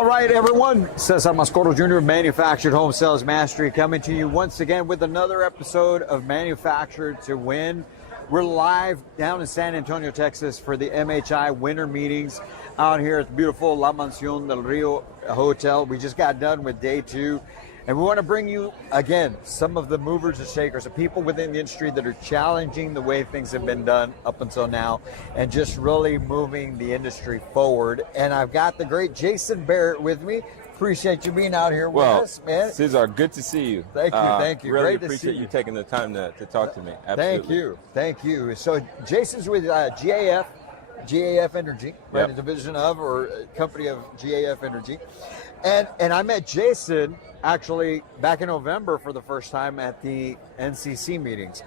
All right, everyone. César Mascoro Jr., Manufactured Home Sales Mastery, coming to you once again with another episode of Manufactured to Win. We're live down in San Antonio, Texas for the MHI winter meetings out here at the beautiful La Mansión del Rio Hotel. We just got done with day 2. And we want to bring you, again, some of the movers and shakers, the people within the industry that are challenging the way things have been done up until now and just really moving the industry forward. And I've got the great Jason Barrett with me. Appreciate you being out here with us, man. César, good to see you. Thank you, thank you. Really Great appreciate to see you taking the time to talk to me. Absolutely. Thank you. So Jason's with GAF Energy, right? Yep. A division of or a company of GAF Energy. And I met Jason actually back in November for the first time at the NCC meetings.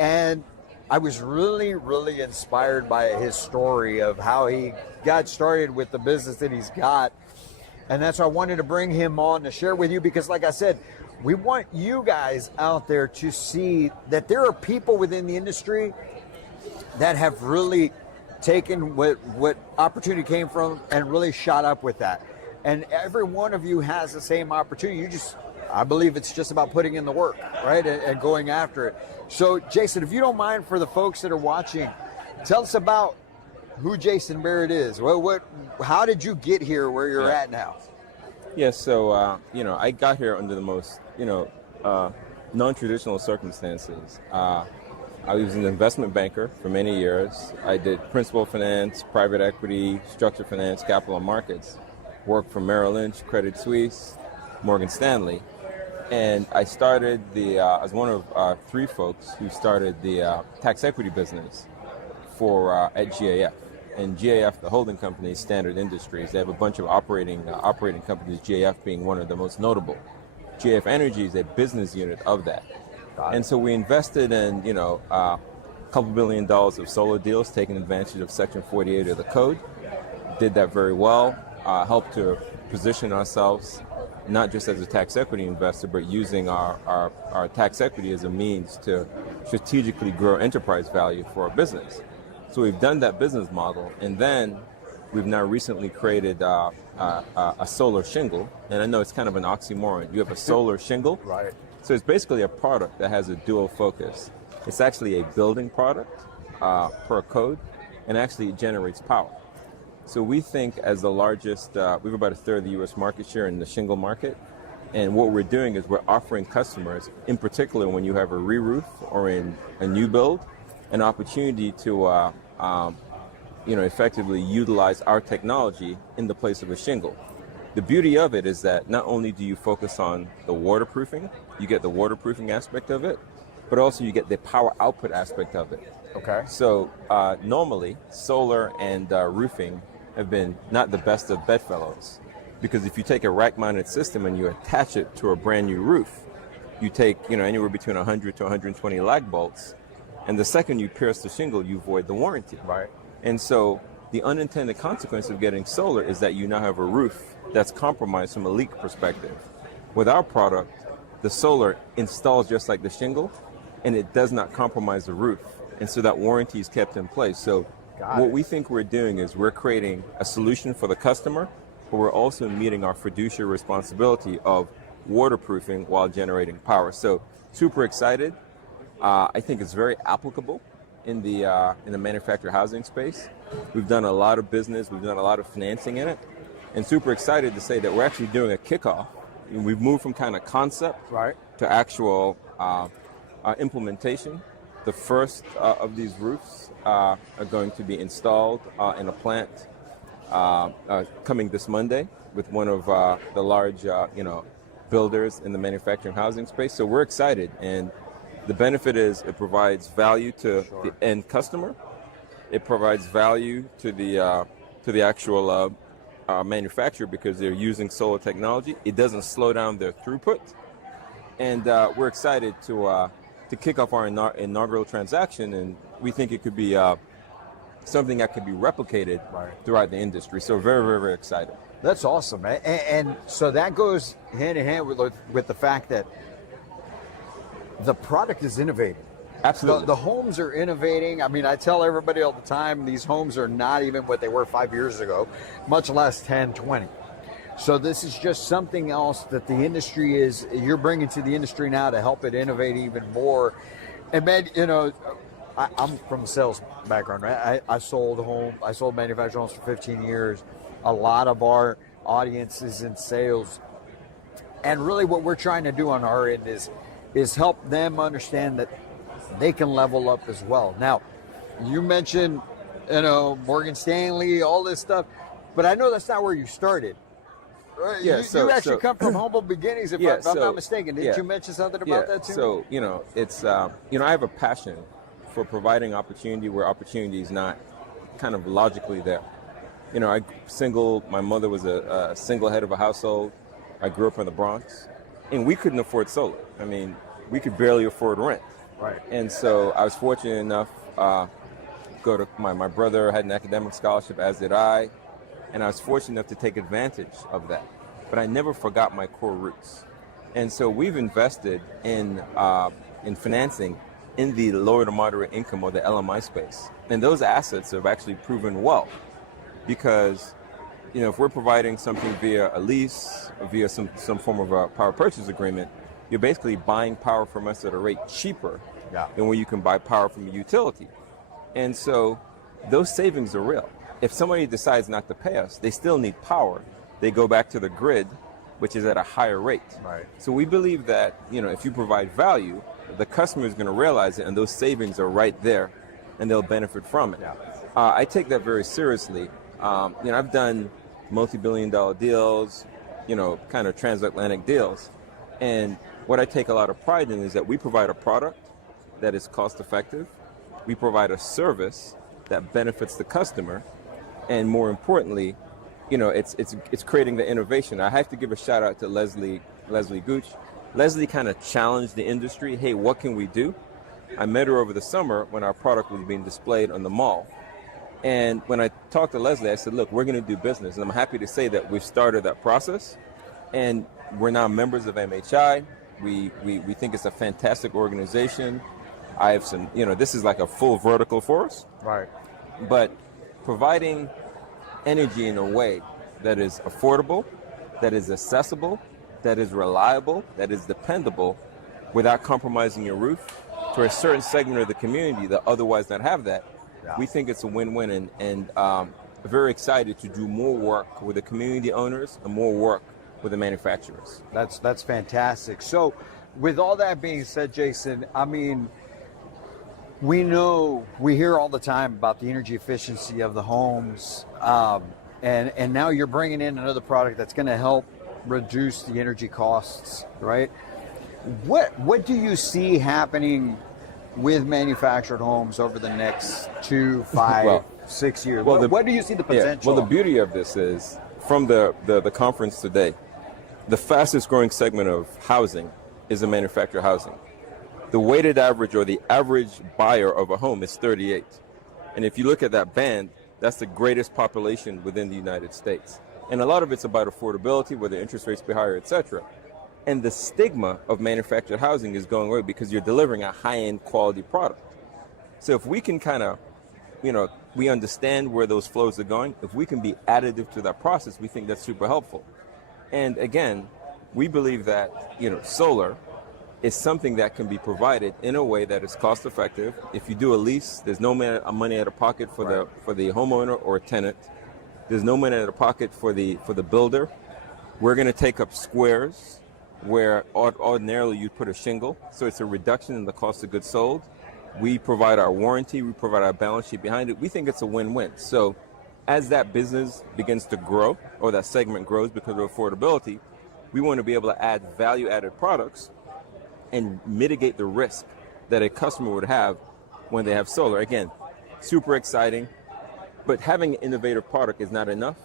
And I was really, really inspired by his story of how he got started with the business that he's got. And that's why I wanted to bring him on to share with you, because like I said, we want you guys out there to see that there are people within the industry that have really taken what opportunity came from and really shot up with that. And every one of you has the same opportunity. I believe it's just about putting in the work, right? And going after it. So Jason, if you don't mind, for the folks that are watching, tell us about who Jason Barrett is. How did you get here where you're at now? Yeah, so, I got here under the most, non-traditional circumstances. I was an investment banker for many years. I did principal finance, private equity, structured finance, capital markets. Worked for Merrill Lynch, Credit Suisse, Morgan Stanley. And I started I was one of 3 folks who started the tax equity business at GAF. And GAF, the holding company, is Standard Industries. They have a bunch of operating companies, GAF being one of the most notable. GAF Energy is a business unit of that. And so we invested in, a couple $1 billion of solar deals, taking advantage of Section 48 of the code. Did that very well. Helped to position ourselves not just as a tax equity investor, but using our tax equity as a means to strategically grow enterprise value for our business. So we've done that business model, and then we've now recently created a solar shingle. And I know it's kind of an oxymoron. You have a solar shingle. Right. So it's basically a product that has a dual focus. It's actually a building product per code, and actually it generates power. So we think as the largest, we have about a third of the U.S. market share in the shingle market. And what we're doing is we're offering customers, in particular when you have a re-roof or in a new build, an opportunity to effectively utilize our technology in the place of a shingle. The beauty of it is that not only do you focus on the waterproofing, you get the waterproofing aspect of it, but also you get the power output aspect of it. Okay. So normally, solar and roofing have been not the best of bedfellows, because if you take a rack-mounted system and you attach it to a brand new roof, you take anywhere between 100 to 120 lag bolts, and the second you pierce the shingle, you void the warranty. Right. And so the unintended consequence of getting solar is that you now have a roof that's compromised from a leak perspective. With our product, the solar installs just like the shingle, and it does not compromise the roof. And so that warranty is kept in place. So what we think we're doing is we're creating a solution for the customer, but we're also meeting our fiduciary responsibility of waterproofing while generating power. So super excited. I think it's very applicable in the manufactured housing space. We've done a lot of business. We've done a lot of financing in it. And super excited to say that we're actually doing a kickoff. And we've moved from kind of concept to actual implementation. The first of these roofs are going to be installed in a plant coming this Monday with one of the large, builders in the manufacturing housing space. So we're excited, and the benefit is it provides value to the end customer. It provides value to the actual manufacturer because they're using solar technology. It doesn't slow down their throughput, and we're excited to kick off our inaugural transaction, and we think it could be something that could be replicated throughout the industry. So very, very, very excited. That's awesome, man. And so that goes hand in hand with the fact that the product is innovating. Absolutely. The homes are innovating. I mean, I tell everybody all the time, these homes are not even what they were 5 years ago, much less 10, 20. So this is just something else that the industry you're bringing to the industry now to help it innovate even more. And man, I'm from a sales background, right? I sold manufactured homes for 15 years. A lot of our audience is in sales. And really what we're trying to do on our end is help them understand that they can level up as well. Now, you mentioned, Morgan Stanley, all this stuff, but I know that's not where you started. Right? Yeah, you actually come from humble beginnings, if I'm not mistaken. Didn't you mention something about that too? So, it's, I have a passion for providing opportunity where opportunity is not kind of logically there. My mother was a single head of a household. I grew up in the Bronx, and we couldn't afford solar. I mean, we could barely afford rent. Right. And so I was fortunate enough go to my brother had an academic scholarship, as did I, and I was fortunate enough to take advantage of that. But I never forgot my core roots. And so we've invested in financing in the lower to moderate income or the LMI space. And those assets have actually proven well because, if we're providing something via a lease, or via some form of a power purchase agreement, you're basically buying power from us at a rate cheaper than where you can buy power from a utility. And so those savings are real. If somebody decides not to pay us, they still need power. They go back to the grid, which is at a higher rate. Right. So we believe that, if you provide value, the customer is going to realize it, and those savings are right there, and they'll benefit from it. Yeah. I take that very seriously. I've done multi-billion-dollar deals, kind of transatlantic deals, and what I take a lot of pride in is that we provide a product that is cost-effective. We provide a service that benefits the customer, and more importantly, it's creating the innovation. I have to give a shout out to Leslie Gooch. Leslie kind of challenged the industry. Hey, what can we do? I met her over the summer when our product was being displayed on the mall. And when I talked to Leslie, I said, look, we're going to do business. And I'm happy to say that we've started that process. And we're now members of MHI. We think it's a fantastic organization. I have some, this is like a full vertical for us. Right. But providing energy in a way that is affordable, that is accessible, that is reliable, that is dependable, without compromising your roof, for a certain segment of the community that otherwise not have that, we think it's a win-win, and very excited to do more work with the community owners and more work with the manufacturers. That's fantastic. So with all that being said, Jason, I mean, we hear all the time about the energy efficiency of the homes, and now you're bringing in another product that's going to help reduce the energy costs, right? What do you see happening with manufactured homes over the next 2, 5, 6 years? What do you see the potential? Well, the beauty of this is, from the conference today, the fastest growing segment of housing is the manufactured housing. The weighted average, or the average buyer of a home, is 38. And if you look at that band, that's the greatest population within the United States. And a lot of it's about affordability, whether interest rates be higher, etc. And the stigma of manufactured housing is going away because you're delivering a high-end quality product. So if we can kind of, we understand where those flows are going. If we can be additive to that process, we think that's super helpful. And again, we believe that, solar is something that can be provided in a way that is cost effective. If you do a lease, there's no money out of pocket for the homeowner or tenant. There's no money out of pocket for the builder. We're going to take up squares where ordinarily you'd put a shingle, so it's a reduction in the cost of goods sold. We provide our warranty, we provide our balance sheet behind it. We think it's a win-win. So as that business begins to grow, or that segment grows because of affordability, we want to be able to add value-added products and mitigate the risk that a customer would have when they have solar. Again, super exciting, but having an innovative product is not enough.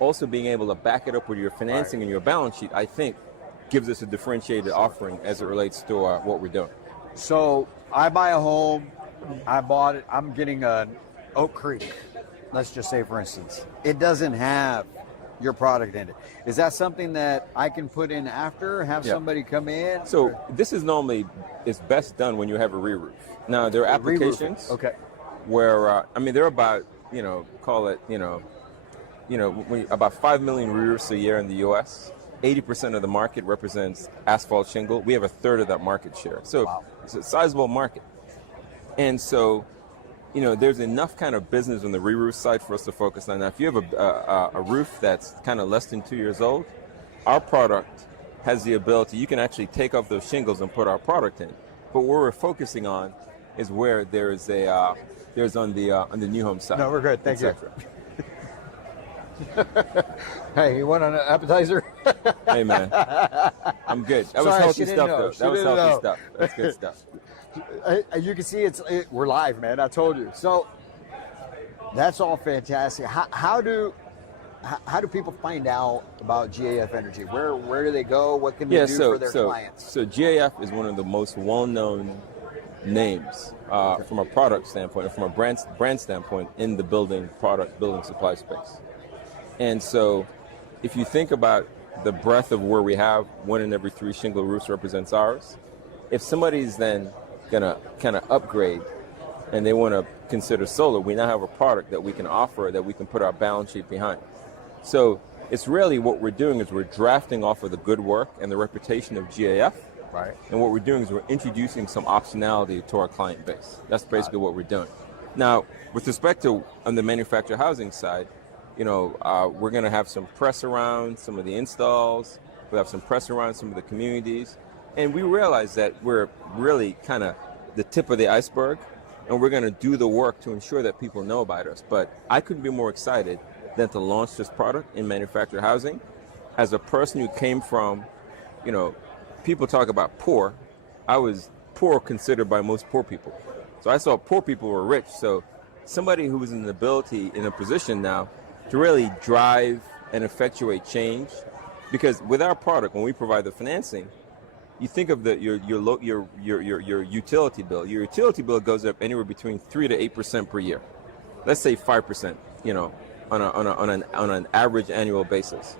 Also being able to back it up with your financing and your balance sheet, I think, gives us a differentiated offering as it relates to what we're doing. So I buy a home, I bought it, I'm getting an Oak Creek, let's just say, for instance. It doesn't have your product in it. Is that something that I can put in after, have somebody come in? So this is normally, it's best done when you have a re-roof. Now, there are applications where, they're about, call it, about 5 million re-roofs a year in the U.S. 80% of the market represents asphalt shingle. We have a third of that market share. So Wow. It's a sizable market. And so, there's enough kind of business on the re-roof side for us to focus on. Now, if you have a roof that's kind of less than 2 years old, our product has the ability, you can actually take off those shingles and put our product in. But what we're focusing on is where there's on the new home side. No, we're good. Thank you. etc. Hey, you want an appetizer? Hey, man. I'm good. That was Sorry, healthy she didn't stuff, know. though. She That was didn't healthy know. stuff. That's good stuff. You can see we're live, man. I told you. So that's all fantastic. How do people find out about GAF Energy? Where do they go? What can they do for their clients? So GAF is one of the most well-known names from a product standpoint and from a brand standpoint in the building supply space. And so if you think about the breadth of where we have 1 in every 3 shingle roofs represents ours, if somebody's then going to kind of upgrade and they want to consider solar, we now have a product that we can offer that we can put our balance sheet behind. So it's really what we're doing is we're drafting off of the good work and the reputation of GAF. Right. And what we're doing is we're introducing some optionality to our client base. That's basically what we're doing. Now, with respect to on the manufactured housing side, we're going to have some press around some of the installs. We'll have some press around some of the communities. And we realize that we're really kind of the tip of the iceberg, and we're going to do the work to ensure that people know about us. But I couldn't be more excited than to launch this product in manufactured housing. As a person who came from, people talk about poor. I was poor considered by most poor people. So I saw poor people were rich. So somebody who was in a position now to really drive and effectuate change, because with our product, when we provide the financing, you think of your utility bill. Your utility bill goes up anywhere between 3 to 8% per year. Let's say 5%, on an average annual basis.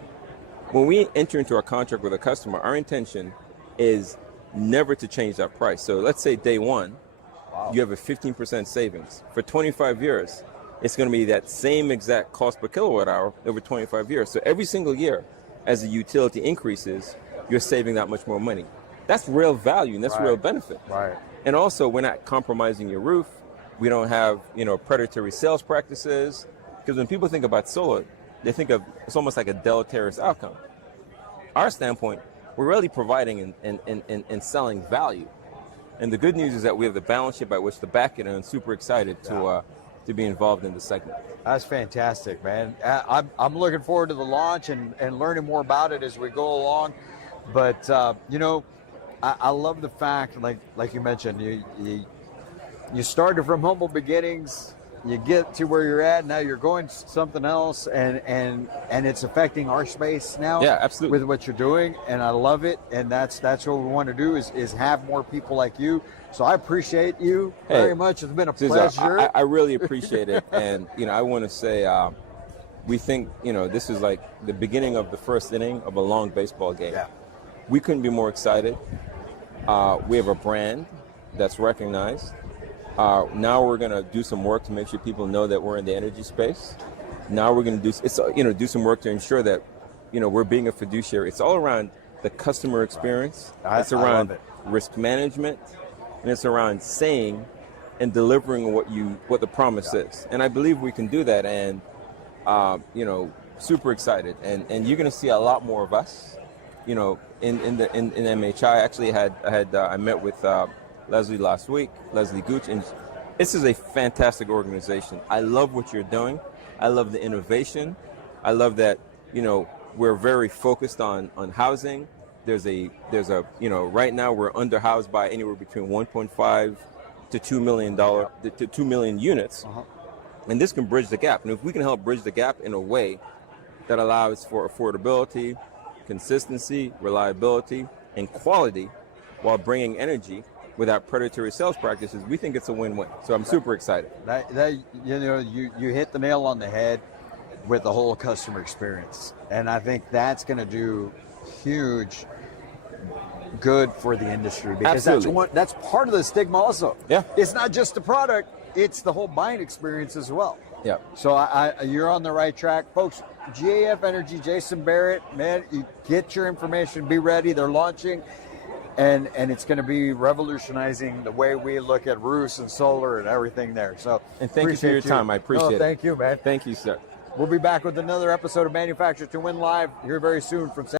When we enter into a contract with a customer, our intention is never to change that price. So let's say day one, you have a 15% savings. For 25 years, it's going to be that same exact cost per kilowatt hour over 25 years. So every single year, as the utility increases, you're saving that much more money. That's real value, and that's real benefit. Right. And also, we're not compromising your roof. We don't have, predatory sales practices. Because when people think about solar, they think of it's almost like a deleterious outcome. Our standpoint, we're really providing and selling value. And the good news is that we have the balance sheet by which to back it, and I'm super excited to be involved in the segment. That's fantastic, man. I'm looking forward to the launch and learning more about it as we go along. But, I love the fact, like you mentioned, you started from humble beginnings, you get to where you're at, now you're going to something else, and it's affecting our space now. Yeah, absolutely. With what you're doing, and I love it, and that's what we want to do is have more people like you. So I appreciate you very much. It's been a pleasure. I really appreciate it, and I want to say we think this is like the beginning of the first inning of a long baseball game. Yeah. We couldn't be more excited. We have a brand that's recognized. Now we're going to do some work to make sure people know that we're in the energy space. Now we're going to do some work to ensure that we're being a fiduciary. It's all around the customer experience. It's around risk management, and it's around saying and delivering what the promise is. And I believe we can do that. And super excited. And you're going to see a lot more of us. In MHI. Actually, I met with Leslie last week, Leslie Gooch, and this is a fantastic organization. I love what you're doing. I love the innovation. I love that we're very focused on housing. There's a right now we're underhoused by anywhere between 1.5 to $2 million units, and this can bridge the gap. And if we can help bridge the gap in a way that allows for affordability, consistency, reliability, and quality while bringing energy without predatory sales practices, we think it's a win-win. So I'm super excited. You hit the nail on the head with the whole customer experience. And I think that's going to do huge good for the industry, because that's part of the stigma also. Yeah. It's not just the product, it's the whole buying experience as well. Yeah. So you're on the right track. Folks, GAF Energy, Jason Barrett, man, you get your information, be ready. They're launching, and it's going to be revolutionizing the way we look at roofs and solar and everything there. So, And thank you for your time. I appreciate it. Thank you, man. Thank you, sir. We'll be back with another episode of Manufacturers to Win Live here very soon from